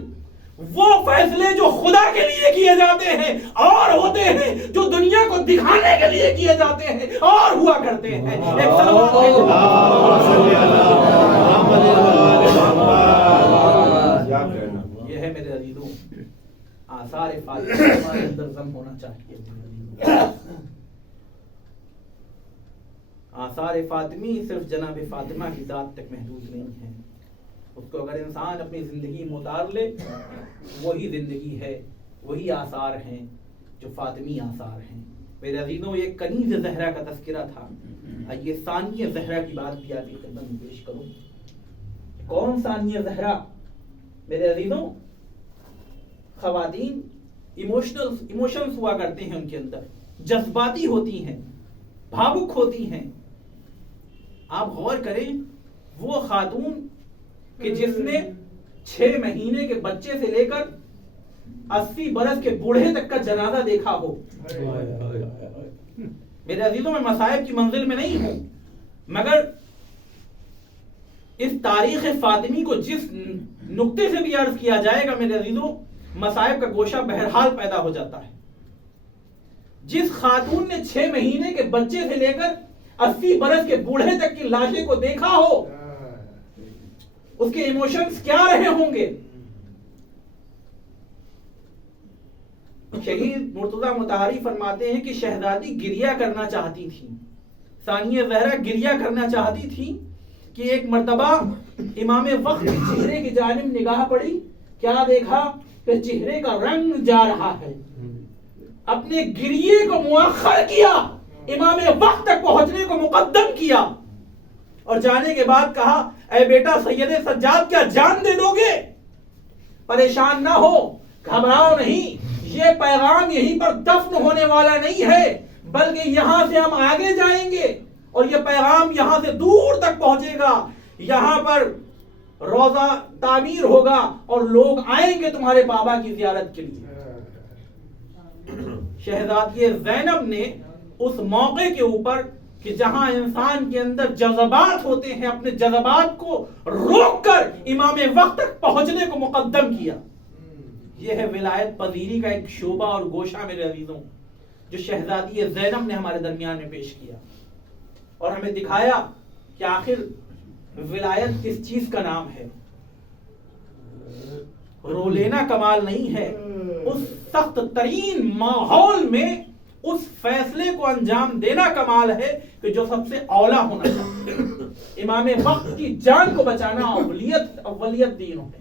وہ فیصلے جو خدا کے لیے کیے جاتے ہیں اور ہوتے ہیں، جو دنیا کو دکھانے کے لیے کیے جاتے ہیں اور ہوا کرتے ہیں۔ ایک یہ ہے میرے عزیزوں آثار فاطمی ہمارے اندر ضم ہونا چاہیے۔ آثار فاطمی صرف جناب فاطمہ کی ذات تک محدود نہیں ہے، اس کو اگر انسان اپنی زندگی میں اتار لے، وہی زندگی ہے، وہی آثار ہیں جو فاطمی آثار ہیں۔ میرے عزیزوں یہ کنیز زہرا کا تذکرہ تھا، آئیے ثانیہ زہرا کی بات بھی آپ کی خدمت میں پیش کروں۔ کون ثانیہ زہرا؟ میرے عزیزوں خواتین ایموشنز ہوا کرتے ہیں، ان کے اندر جذباتی ہوتی ہیں، بھاوک ہوتی ہیں۔ آپ غور کریں، وہ خاتون کہ جس نے 6 مہینے کے بچے سے لے کر 80 برس کے بوڑھے تک کا جنازہ دیکھا ہو۔ میرے عزیزوں میں مصائب کی منزل میں نہیں ہوں، مگر اس تاریخ فاطمی کو جس نقطے سے بھی عرض کیا جائے گا میرے عزیزوں، مصائب کا گوشہ بہرحال پیدا ہو جاتا ہے۔ جس خاتون نے 6 مہینے کے بچے سے لے کر 80 برس کے بوڑھے تک کی لاشیں کو دیکھا ہو، اس کے ایموشنز کیا رہے ہوں گے؟ شہید مرتضی مطہری فرماتے ہیں کہ شہزادی گریہ کرنا چاہتی تھی، ثانیہ زہرا گریہ کرنا چاہتی تھی کہ ایک مرتبہ امام وقت کے چہرے کی جانب نگاہ پڑی، کیا دیکھا کہ چہرے کا رنگ جا رہا ہے۔ اپنے گریے کو مؤخر کیا، امام وقت تک پہنچنے کو مقدم کیا، اور جانے کے بعد کہا اے بیٹا سید سجاد کیا جان دے دو گے؟ پریشان نہ ہو، گھبراؤ نہیں، یہ پیغام یہیں پر دفن ہونے والا نہیں ہے، بلکہ یہاں سے ہم آگے جائیں گے اور یہ پیغام یہاں سے دور تک پہنچے گا، یہاں پر روزہ تعمیر ہوگا اور لوگ آئیں گے تمہارے بابا کی زیارت کے لیے۔ شہزادی زینب نے اس موقع کے اوپر کہ جہاں انسان کے اندر جذبات ہوتے ہیں، اپنے جذبات کو روک کر امام وقت تک پہنچنے کو مقدم کیا۔ یہ ہے ولایت پذیری کا ایک شعبہ اور گوشہ میرے عزیزوں، جو شہزادی زینب نے ہمارے درمیان میں پیش کیا اور ہمیں دکھایا کہ آخر ولایت کس چیز کا نام ہے۔ رو لینا کمال نہیں ہے، اس سخت ترین ماحول میں اس فیصلے کو انجام دینا کمال ہے کہ جو سب سے اولا ہونا چاہیے۔ امام وقت کی جان کو بچانا اولیت دینوں ہے۔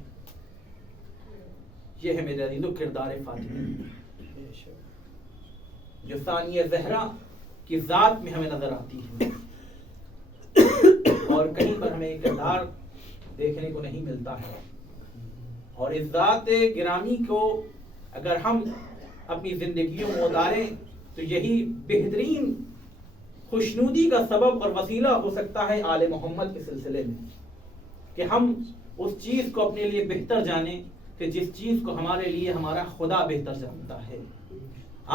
یہ ہے میرے عزیزو کردار فاطمی، جو ثانیہ زہرا کی ذات میں ہمیں نظر آتی ہے، اور کہیں پر ہمیں کردار دیکھنے کو نہیں ملتا ہے۔ اور اس ذات گرامی کو اگر ہم اپنی زندگیوں میں اتاریں تو یہی بہترین خوشنودی کا سبب اور وسیلہ ہو سکتا ہے آل محمد کے سلسلے میں، کہ ہم اس چیز کو اپنے لیے بہتر جانیں کہ جس چیز کو ہمارے لیے ہمارا خدا بہتر جانتا ہے۔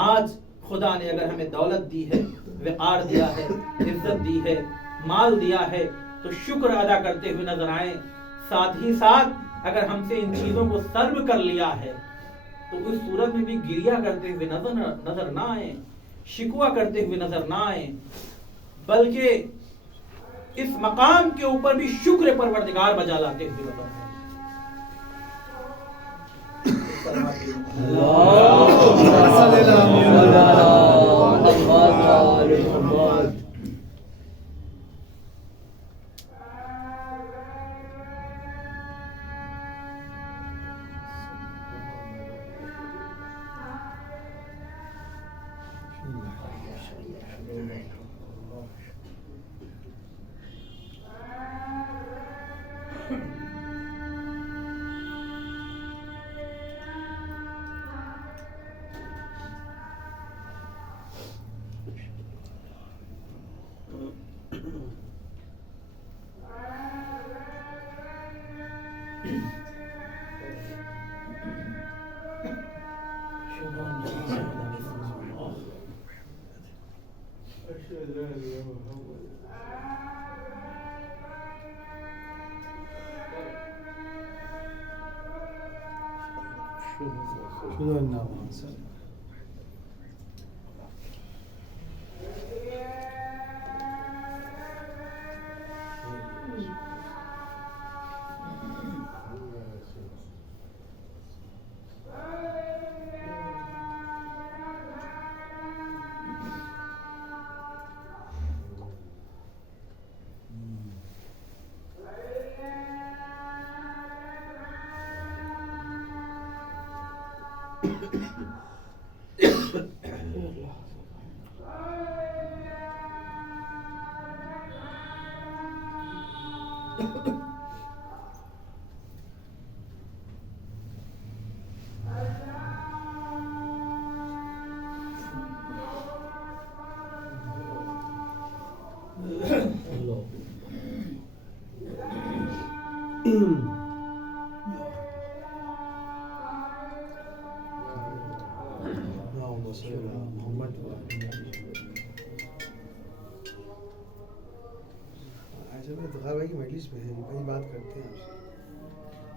آج خدا نے اگر ہمیں دولت دی ہے، وقار دیا ہے، عزت دی ہے، مال دیا ہے، تو شکر ادا کرتے ہوئے نظر آئیں۔ ساتھ ہی ساتھ اگر ہم سے ان چیزوں کو سلب کر لیا ہے تو اس صورت میں بھی گریہ کرتے ہوئے نظر نہ آئیں، شکوہ کرتے ہوئے نظر نہ آئیں، بلکہ اس مقام کے اوپر بھی شکر پروردگار بجا لاتے ہوئے نظر آئیں۔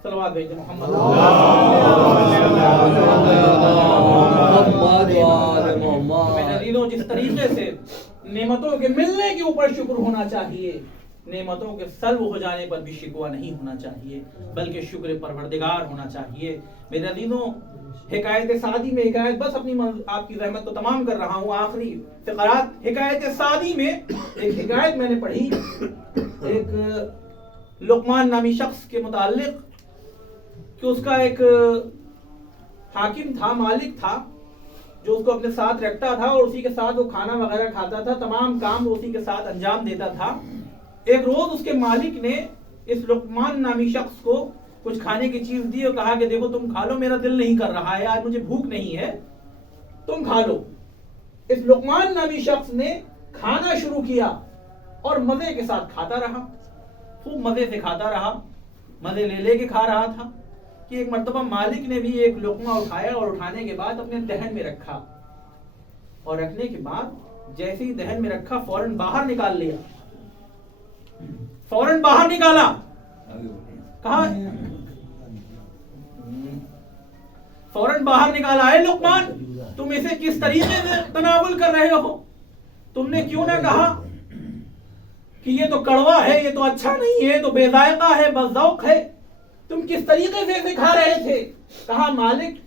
صلوات بھیجتے محمد میرے عزیزوں، جس طریقے سے نعمتوں کے ملنے کے اوپر شکر ہونا چاہیے، نعمتوں کے سلب ہو جانے پر بھی شکوہ نہیں ہونا چاہیے، بلکہ شکر پروردگار ہونا چاہیے۔ میرے عزیزوں، حکایت سعدی میں حکایت، بس اپنی آپ کی زحمت تو تمام کر رہا ہوں، آخری فقرات حکایت سعدی میں ایک حکایت میں نے پڑھی، ایک لقمان نامی شخص کے متعلق، کہ اس کا ایک حاکم تھا، مالک تھا، جو اس کو اپنے ساتھ رکھتا تھا اور اسی کے ساتھ وہ کھانا وغیرہ کھاتا تھا، تمام کام وہ اسی کے ساتھ انجام دیتا تھا۔ ایک روز اس کے مالک نے اس لقمان نامی شخص کو کچھ کھانے کی چیز دی اور کہا کہ دیکھو تم کھا لو، میرا دل نہیں کر رہا ہے، آج مجھے بھوک نہیں ہے، تم کھا لو۔ اس لقمان نامی شخص نے کھانا شروع کیا اور مزے کے ساتھ کھاتا رہا، خوب مزے سے کھاتا رہا، مزے لے کے کھا رہا تھا، کہ ایک مرتبہ مالک نے بھی ایک لقمہ اٹھایا اور اٹھانے کے بعد اپنے دہن میں رکھا، اور رکھنے کے بعد جیسے ہی دہن میں رکھا فوراً باہر نکال لیا، فوراً باہر نکالا، کہا فوراً باہر نکالا، اے لقمان تم اسے کس طریقے سے تناول کر رہے ہو؟ تم نے کیوں نہ کہا کہ یہ تو کڑوا ہے، یہ تو اچھا نہیں ہے، تو بے ذائقہ ہے، بد ذوق ہے، تم کس طریقے سے اسے کھا رہے تھے؟ کہا مالک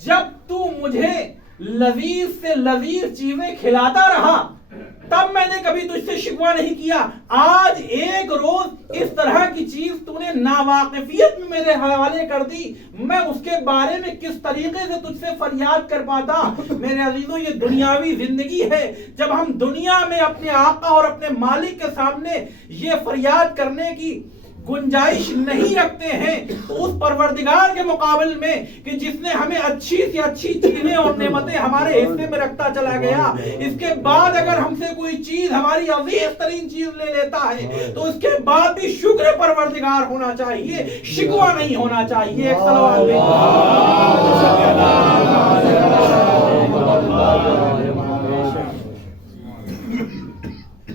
جب تو مجھے لذیذ سے لذیذ چیزیں کھلاتا رہا تب میں نے کبھی تجھ سے شکوہ نہیں کیا، آج ایک روز اس طرح کی چیز تو نے ناواقفیت میں میرے حوالے کر دی، میں اس کے بارے میں کس طریقے سے تجھ سے فریاد کر پاتا؟ میرے عزیزوں، یہ دنیاوی زندگی ہے، جب ہم دنیا میں اپنے آقا اور اپنے مالک کے سامنے یہ فریاد کرنے کی گنجائش نہیں رکھتے ہیں تو اس پروردگار کے مقابل میں کہ جس نے ہمیں اچھی سے اچھی چیزیں اور نعمتیں ہمارے حصے میں رکھتا چلا گیا، اس کے بعد اگر ہم سے کوئی چیز ہماری عزیز ترین چیز لے لیتا ہے تو اس کے بعد بھی شکر پروردگار ہونا چاہیے، شکوہ نہیں ہونا چاہیے. ایک صلوات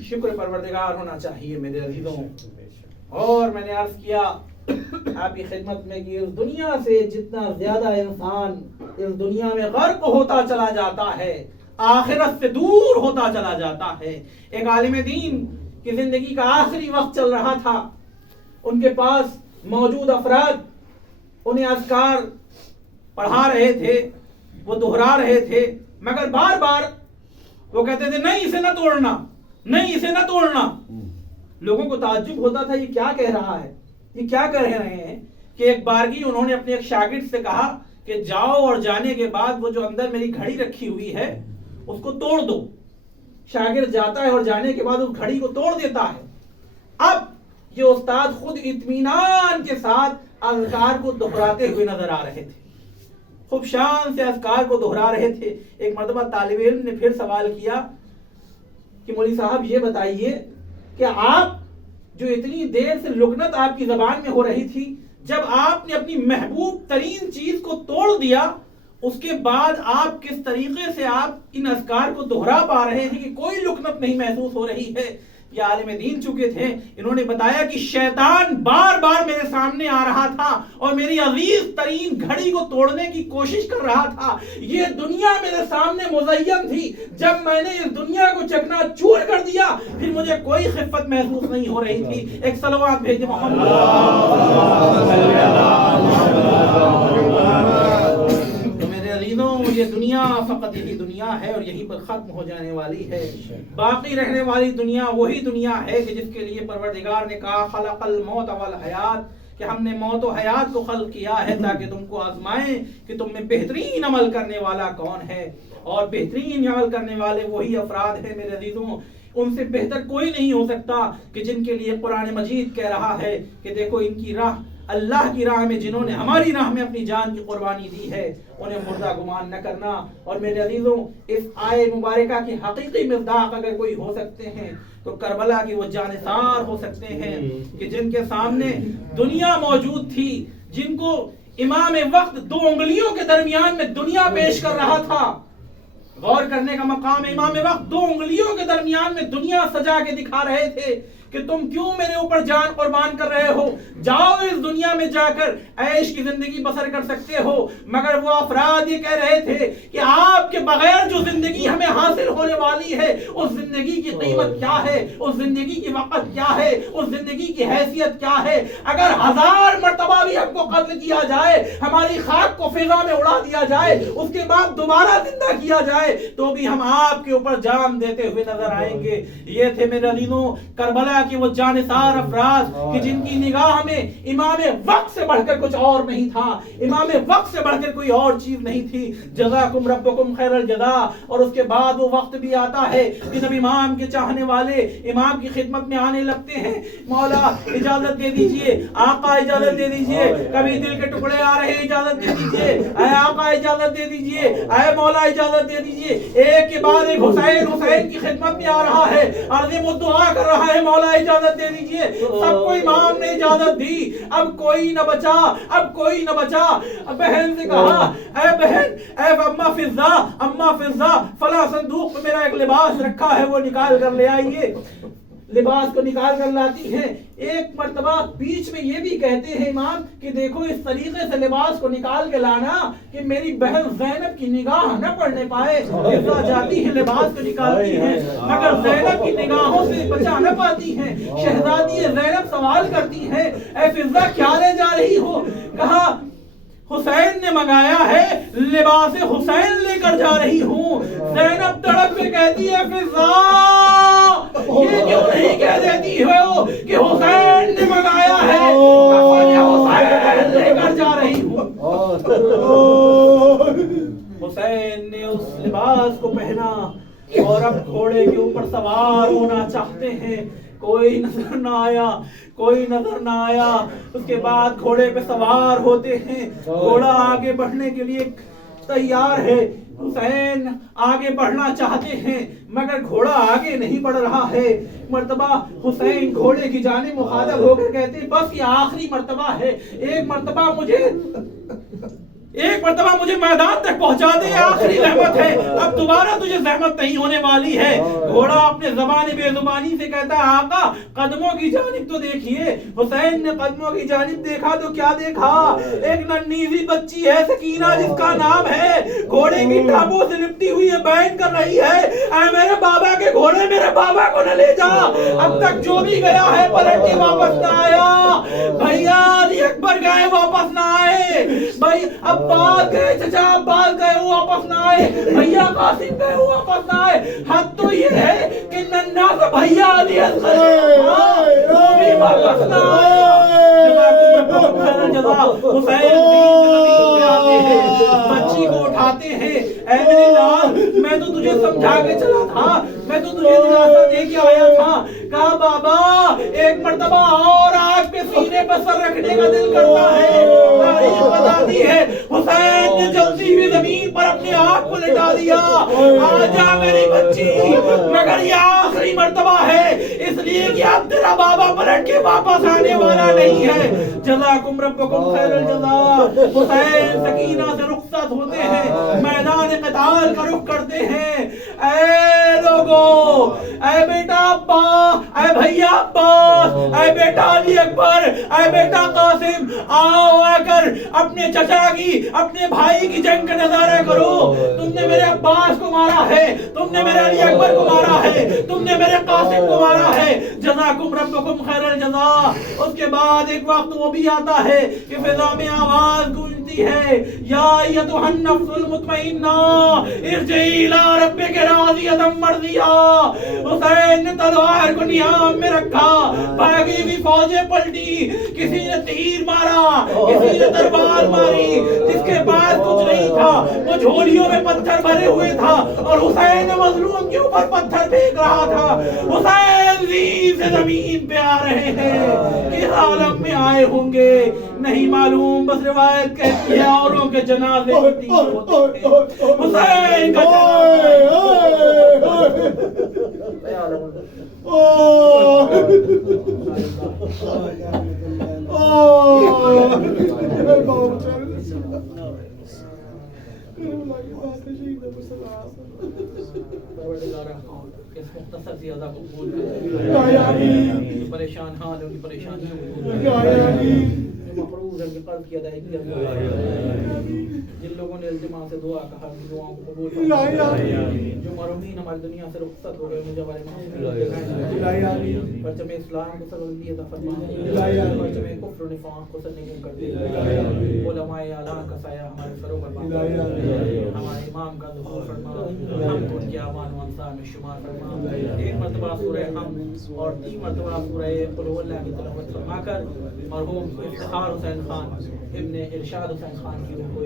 شکر پروردگار ہونا چاہیے میرے عزیزوں. اور میں نے عرض کیا آپ کی خدمت میں کہ اس دنیا سے جتنا زیادہ انسان اس دنیا میں غرق ہوتا چلا جاتا ہے، آخرت سے دور ہوتا چلا جاتا ہے. ایک عالم دین کی زندگی کا آخری وقت چل رہا تھا، ان کے پاس موجود افراد انہیں اذکار پڑھا رہے تھے، وہ دہرا رہے تھے، مگر بار بار وہ کہتے تھے نہیں اسے نہ توڑنا، نہیں اسے نہ توڑنا. لوگوں کو تعجب ہوتا تھا یہ کیا کہہ رہا ہے، یہ کیا کہہ رہے ہیں. کہ ایک بارگی انہوں نے اپنے ایک شاگرد سے کہا کہ جاؤ اور جانے کے بعد وہ جو اندر میری گھڑی رکھی ہوئی ہے اس کو توڑ دو. شاگرد جاتا ہے اور جانے کے بعد اس گھڑی کو توڑ دیتا ہے. اب یہ استاد خود اطمینان کے ساتھ اذکار کو دہراتے ہوئے نظر آ رہے تھے، خوب شان سے اذکار کو دہرا رہے تھے. ایک مرتبہ طالب علم نے پھر سوال کیا کہ مولوی صاحب یہ بتائیے کہ آپ جو اتنی دیر سے لکنت آپ کی زبان میں ہو رہی تھی، جب آپ نے اپنی محبوب ترین چیز کو توڑ دیا اس کے بعد آپ کس طریقے سے آپ ان اذکار کو دہرا پا رہے ہیں کہ کوئی لکنت نہیں محسوس ہو رہی ہے. یہ عالم دین چکے تھے، انہوں نے بتایا کہ شیطان بار بار میرے سامنے آ رہا تھا اور میری عزیز ترین گھڑی کو توڑنے کی کوشش کر رہا تھا. یہ دنیا میرے سامنے مزین تھی، جب میں نے اس دنیا کو چکنا چور کر دیا پھر مجھے کوئی خفت محسوس نہیں ہو رہی تھی. ایک صلوات بھیجے محمد. یہ دنیا فقط یہی دنیا ہے اور یہیں پر ختم ہو جانے والی ہے. باقی رہنے والی دنیا وہی دنیا ہے کہ جس کے لیے پروردگار نے کہا خلق الموت والحیات، کہ ہم نے موت و حیات کو خلق کیا ہے تاکہ تم کو آزمائیں کہ تم میں بہترین عمل کرنے والا کون ہے. اور بہترین عمل کرنے والے وہی افراد ہیں میرے عزیزوں، ان سے بہتر کوئی نہیں ہو سکتا کہ جن کے لیے قرآن مجید کہہ رہا ہے کہ دیکھو ان کی راہ، اللہ کی راہ میں جنہوں نے ہماری راہ میں اپنی جان کی قربانی دی ہے انہیں مردہ گمان نہ کرنا. اور میرے عزیزوں اس آیے مبارکہ کی حقیقی مصداق اگر کوئی ہو سکتے ہیں تو کربلا کی وہ جانثار ہو سکتے ہیں کہ جن کے سامنے دنیا موجود تھی، جن کو امام وقت 2 انگلیوں کے درمیان میں دنیا پیش کر رہا تھا. غور کرنے کا مقام امام وقت 2 انگلیوں کے درمیان میں دنیا سجا کے دکھا رہے تھے کہ تم کیوں میرے اوپر جان قربان کر رہے ہو، جاؤ اس دنیا میں جا کر عیش کی زندگی بسر کر سکتے ہو. مگر وہ افراد یہ کہہ رہے تھے کہ آپ کے بغیر جو زندگی ہمیں حاصل ہونے والی ہے اس زندگی کی قیمت کیا ہے، اس زندگی کی وقت کیا ہے، اس زندگی کی حیثیت کیا ہے. اگر 1000 مرتبہ بھی ہم کو قتل کیا جائے، ہماری خاک کو فضا میں اڑا دیا جائے، اس کے بعد دوبارہ زندہ کیا جائے تو بھی ہم آپ کے اوپر جان دیتے ہوئے نظر آئیں گے. یہ تھے میرے عزیزوں کربلا کہ وہ جانثار افراد کہ جن کی نگاہ میں امام وقت سے بڑھ کر کچھ اور نہیں تھا، امام وقت سے بڑھ کر کوئی اور چیز نہیں تھی. جزاکم ربکم خیر الجزاء. اور اس کے بعد وہ وقت بھی آتا ہے کہ جب امام کے چاہنے والے امام کی خدمت میں آنے لگتے ہیں، مولا اجازت دے دیجئے، آقا اجازت دے دیجئے، کبھی دل کے ٹکڑے آ رہے اجازت دے دیجئے، اے آقا اجازت دے دیجئے، اے مولا اجازت دے دیجئے. ایک کے بعد ایک حسین کی خدمت میں آ رہا ہے، عظیم دعا کر رہا ہے مولا اجازت دے دیجئے. سب کو امام نے اجازت دی، اب کوئی نہ بچا، اب کوئی نہ بچا. بہن سے کہا اے بہن، اے اما فضا فلاں صندوق میں میرا ایک لباس رکھا ہے وہ نکال کر لے آئیے. لباس کو نکال کر لاتی ہیں. ایک مرتبہ بیچ میں یہ بھی کہتے ہیں امام کہ دیکھو اس طریقے سے لباس کو نکال کے لانا کہ میری بہن زینب کی نگاہ نہ پڑنے پائے. فضا جاتی ہے لباس کو نکالتی ہیں مگر زینب کی نگاہوں سے بچا نہ پاتی ہیں. شہزادی زینب سوال کرتی ہیں اے فضا کیا لے جا رہی ہو؟ کہا حسین نے منگایا ہے، لباس حسین لے کر جا رہی ہوں. زینب تڑپ کے کہتی ہے فضا یہ کیوں نہیں کہہ دیتی ہو کہ حسین نے منگایا ہے، حسین لے کر جا رہی ہوں. حسین نے اس لباس کو پہنا اور اب گھوڑے کے اوپر سوار ہونا چاہتے ہیں. کوئی نظر نہ آیا، کوئی نظر نہ آیا. اس کے بعد گھوڑے پہ سوار ہوتے ہیں, گھوڑا آگے بڑھنے کے لیے تیار ہے. حسین آگے بڑھنا چاہتے ہیں مگر گھوڑا آگے نہیں بڑھ رہا ہے. مرتبہ حسین گھوڑے کی جانب مخاطب ہو کر کہتے ہیں بس یہ آخری مرتبہ ہے, ایک مرتبہ مجھے میدان تک پہنچا دے, آخری زحمت ہے, اب دوبارہ تجھے زحمت نہیں ہونے والی ہے. گھوڑا اپنے زبان بے زبانی سے کہتا ہے آقا قدموں کی جانب تو دیکھیے. حسین نے قدموں کی جانب دیکھا تو کیا دیکھا, ایک ننھی سی بچی ہے سکینہ جس کا نام ہے, گھوڑے کی ٹھاپوں سے لپٹی ہوئی ہے, بیان کر رہی ہے اے میرے بابا کے گھوڑے میرے بابا کو نہ لے جا, اب تک جو بھی گیا ہے پلٹ کے واپس نہ آیا. بھیا علی اکبر گئے واپس نہ آئے, بھائی عباس گئے, چچا عباس گئے وہ واپس نہ آئے, بھیا قاسم گئے وہ واپس نہ آئے. حد تو یہ ہے کہ ننھا سا بھیا علی اصغر وہ بھی واپس نہ آیا. حسین بچی کو اٹھاتے ہیں, اے میری لال میں تو تجھے سمجھا کے چلا تھا, میں تو تجھے دلاسا دے کے آیا تھا. کہا بابا ایک مرتبہ اور آگ پہ سینے پر سر رکھنے کا دل کرتا ہے. تاریخ بتاتی ہے حسین نے جلدی ہوئی زمین پر اپنے آپ کو لٹا دیا. آجا میری بچی, مگر یہ آخری مرتبہ ہے اس لیے کہ اب تیرا بابا پلٹ کے واپس آنے والا نہیں ہے. جزاکم ربکم خیر الجزا. حسین سکینہ سے رخصت ہوتے ہیں, میدان قتال کا رخ کرتے ہیں. اے لوگو, اے بیٹا عباس, اے بھیا عباس, اے بیٹا علی اکبر, اے بیٹا قاسم, آؤ آ کر اپنے چچا کی, اپنے بھائی کی جنگ کا نظارہ کرو. تم نے میرے عباس کو مارا ہے, تم نے میرے علی اکبر کو مارا ہے, تم نے میرے قاسم کو مارا ہے. جزاکم ربکم خیر الجزا. اس کے بعد ایک وقت وہ بھی آتا ہے کہ فضا میں آواز گونجتی ہے یا ایتھا النفس المطمئنہ ارجعی الی ربک راضیۃ مرضیہ. حسین نے تلوار کو نیام میں رکھا, بھاگی ہوئی فوجیں پلٹی, کسی نے تیر مارا, کسی نے تلوار ماری, جس کے پاس کچھ نہیں تھا وہ جھولیوں میں پتھر بھرے ہوئے تھا اور حسین مظلوم کے اوپر پتھر پھینک رہا تھا. حسین زین سے زمین پہ آ رہے ہیں, کس عالم میں آئے ہوں گے نہیں معلوم, بس روایت کہتی ہے اوروں کے جنازے ہوتے ہیں, حسین کا مختصر سی ادا قبول کرے, پریشان حال ان کی پریشانیوں کو مقروض ہے کہ قرض کی ادائیگی, جن لوگوں نے التماس سے دعا کہا ان دعاؤں کو قبول فرمائے, جو مرحومین ہماری دنیا سے رخصت ہو گئے مجھے ہمارے پرچم اسلام کو سربلندی عطا فرما, پرچم کفر و نفاق کو سرنگون کر دے, علماء اعلیٰ کا سایہ ہمارے سروں پر بند, ہمارے امام کا ظہور فرما, ہم کو ان کے اعوان و انصار میں شمار فرما. ایک مرتبہ سورہ حمد اور 3 مرتبہ سورہ قل هو اللہ کی تلاوت فرما کر مرحوم افتخار حسین خان ابن ارشاد حسین خان کی روح کو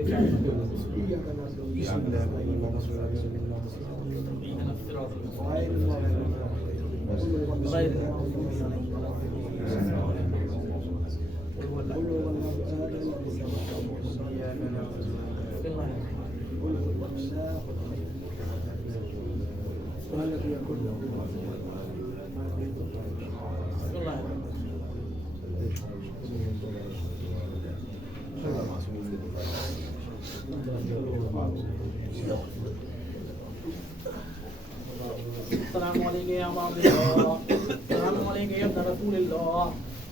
السلام علیکم یا امام اللہ, السلام علیکم یا ابن رسول اللہ,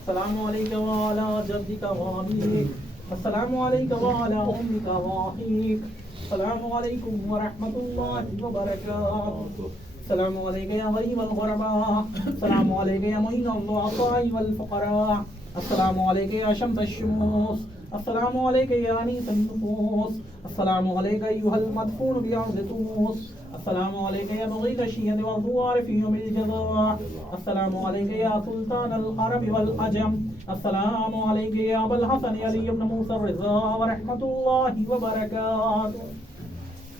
السلام علیکم وعلی جدک وابیک, السلام علیکم وعلی امک واخیک, السلام علیکم ورحمۃ اللہ وبرکاتہ, السلام علیکم یا غریب الغرباء, السلام علیکم یا معین الضعفاء والفقراء, السلام علیکم یا شمس الشموس, السلام علیکم یا انیس النفوس, السلام علیکم ایھا المدفون بارض طوس, السلام علیکم یا مغیث الشیعة والثوار فی یوم الجزاء, السلام علیکم یا سلطان العرب والعجم, السلام علیکم یا ابا الحسن علی بن موسى الرضا ورحمۃ اللہ وبرکاتہ.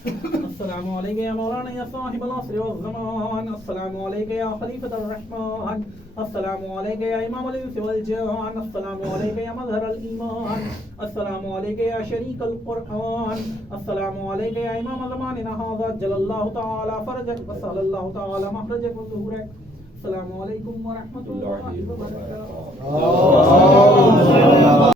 السلام علیکم یا مولانا یا صاحب العصر والزمان، السلام علیکم یا خلیفۃ الرحمن، السلام علیکم یا امام الانس والجان، السلام علیکم یا مظہر الایمان، السلام علیکم یا شریک القرآن، السلام علیکم یا امام زماننا ھذا جل اللہ تعالی فرجک وسہل اللہ تعالی مخرجک وظہورک، السلام علیکم ورحمۃ اللہ وبرکاتہ.